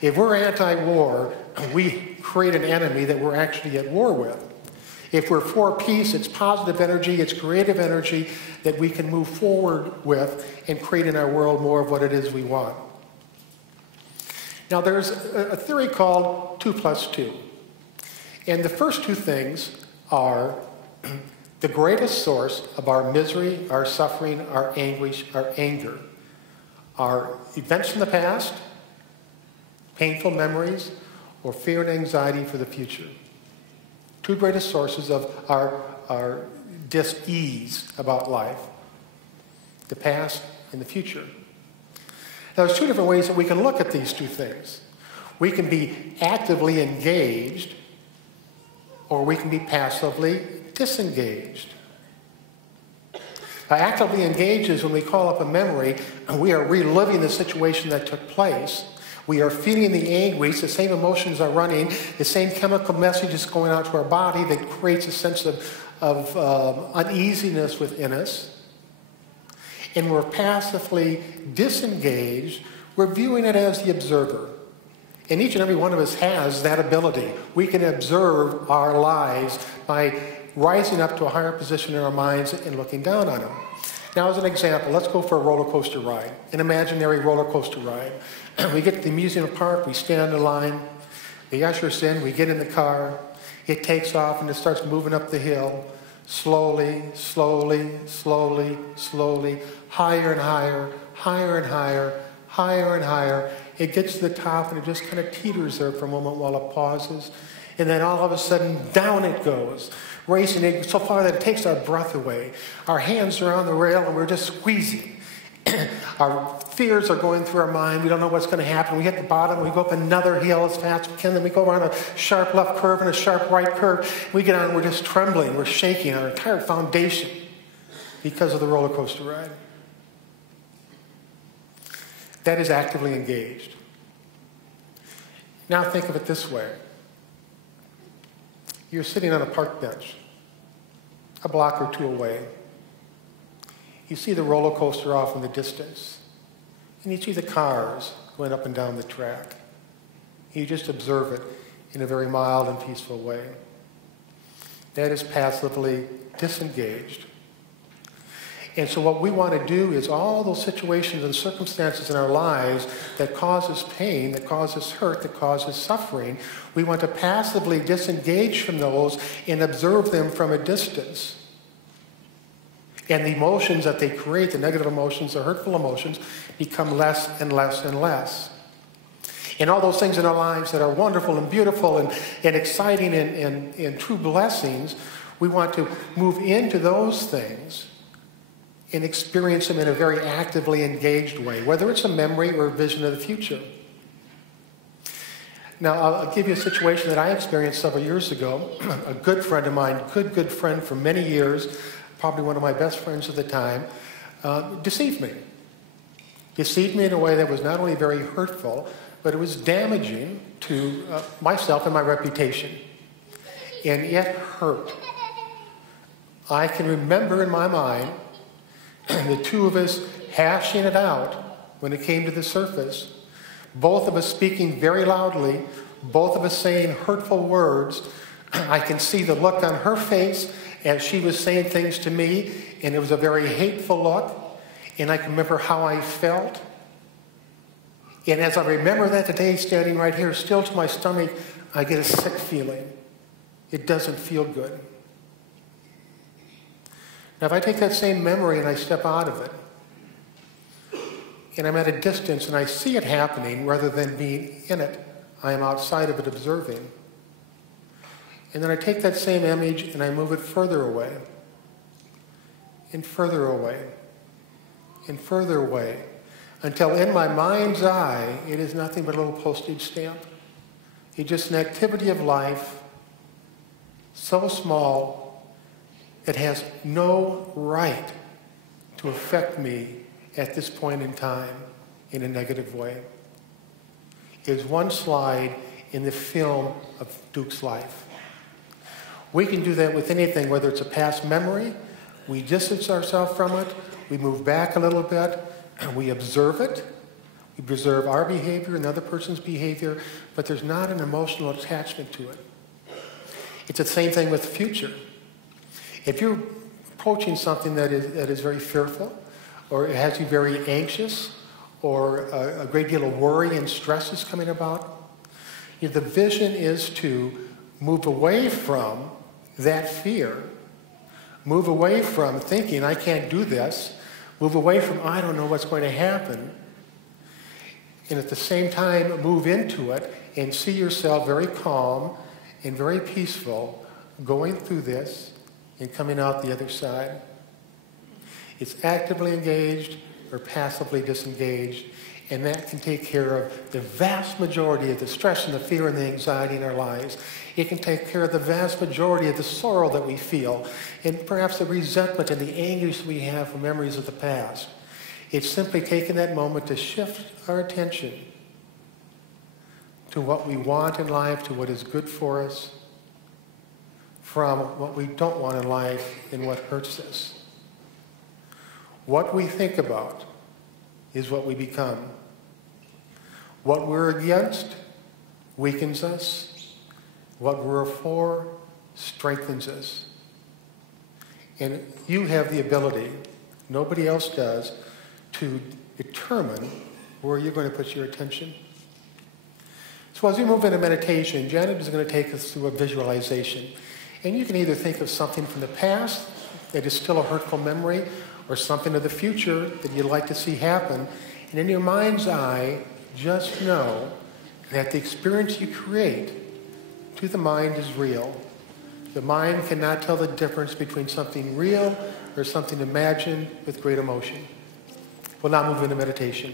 If we're anti-war, we create an enemy that we're actually at war with. If we're for peace, it's positive energy, it's creative energy that we can move forward with and create in our world more of what it is we want. Now, there's a theory called 2 plus 2. And the first two things are the greatest source of our misery, our suffering, our anguish, our anger are events in the past, painful memories, or fear and anxiety for the future. Two greatest sources of our dis-ease about life, the past and the future. Now, there's two different ways that we can look at these two things. We can be actively engaged, or we can be passively disengaged. Now, actively engaged is when we call up a memory and we are reliving the situation that took place. We are feeling the anguish, the same emotions are running, the same chemical message is going out to our body that creates a sense of uneasiness within us. And we're passively disengaged. We're viewing it as the observer. And each and every one of us has that ability. We can observe our lives by rising up to a higher position in our minds and looking down on them. Now, as an example, let's go for a roller coaster ride, an imaginary roller coaster ride. We get to the amusement park, we stand in line, they usher us in, we get in the car, it takes off and it starts moving up the hill, slowly, slowly, slowly, slowly, higher and higher, higher and higher, higher and higher. It gets to the top and it just kind of teeters there for a moment while it pauses. And then all of a sudden, down it goes, racing it so far that it takes our breath away. Our hands are on the rail and we're just squeezing. Our fears are going through our mind. We don't know what's going to happen. We hit the bottom. We go up another hill as fast as we can. Then we go around a sharp left curve and a sharp right curve. We get on and we're just trembling. We're shaking our entire foundation because of the roller coaster ride. That is actively engaged. Now think of it this way. You're sitting on a park bench, a block or two away. You see the roller coaster off in the distance, and you see the cars going up and down the track. You just observe it in a very mild and peaceful way. That is passively disengaged. And so what we want to do is all those situations and circumstances in our lives that causes pain, that causes hurt, that causes suffering, we want to passively disengage from those and observe them from a distance. And the emotions that they create, the negative emotions, the hurtful emotions, become less and less and less. And all those things in our lives that are wonderful and beautiful and exciting and true blessings, we want to move into those things and experience them in a very actively engaged way, whether it's a memory or a vision of the future. Now, I'll give you a situation that I experienced several years ago. A good friend of mine, good friend for many years, probably one of my best friends at the time, deceived me. Deceived me in a way that was not only very hurtful, but it was damaging to myself and my reputation. And it hurt. I can remember in my mind the two of us hashing it out when it came to the surface. Both of us speaking very loudly, both of us saying hurtful words. I can see the look on her face as she was saying things to me, and it was a very hateful look. And I can remember how I felt. And as I remember that today, standing right here, still to my stomach, I get a sick feeling. It doesn't feel good. Now, if I take that same memory and I step out of it, and I'm at a distance and I see it happening rather than being in it, I am outside of it observing. And then I take that same image and I move it further away, and further away, and further away, until in my mind's eye, it is nothing but a little postage stamp. It's just an activity of life so small it has no right to affect me at this point in time in a negative way. It is one slide in the film of Duke's life. We can do that with anything, whether it's a past memory, we distance ourselves from it, we move back a little bit, and we observe it, We preserve our behavior and the other person's behavior, but there's not an emotional attachment to it. It's the same thing with the future. If you're approaching something that is very fearful, or it has you very anxious, or a great deal of worry and stress is coming about, the vision is to move away from that fear, move away from thinking, I can't do this, move away from, I don't know what's going to happen, and at the same time move into it and see yourself very calm and very peaceful going through this and coming out the other side. It's actively engaged or passively disengaged, and that can take care of the vast majority of the stress and the fear and the anxiety in our lives. It can take care of the vast majority of the sorrow that we feel, and perhaps the resentment and the anguish we have from memories of the past. It's simply taking that moment to shift our attention to what we want in life, to what is good for us, from what we don't want in life and what hurts us. What we think about is what we become. What we're against weakens us. What we're for strengthens us. And you have the ability, nobody else does, to determine where you're going to put your attention. So as we move into meditation, Janet is going to take us through a visualization. And you can either think of something from the past that is still a hurtful memory, or something of the future that you'd like to see happen. And in your mind's eye, just know that the experience you create to the mind is real. The mind cannot tell the difference between something real or something imagined with great emotion. We'll now move into meditation.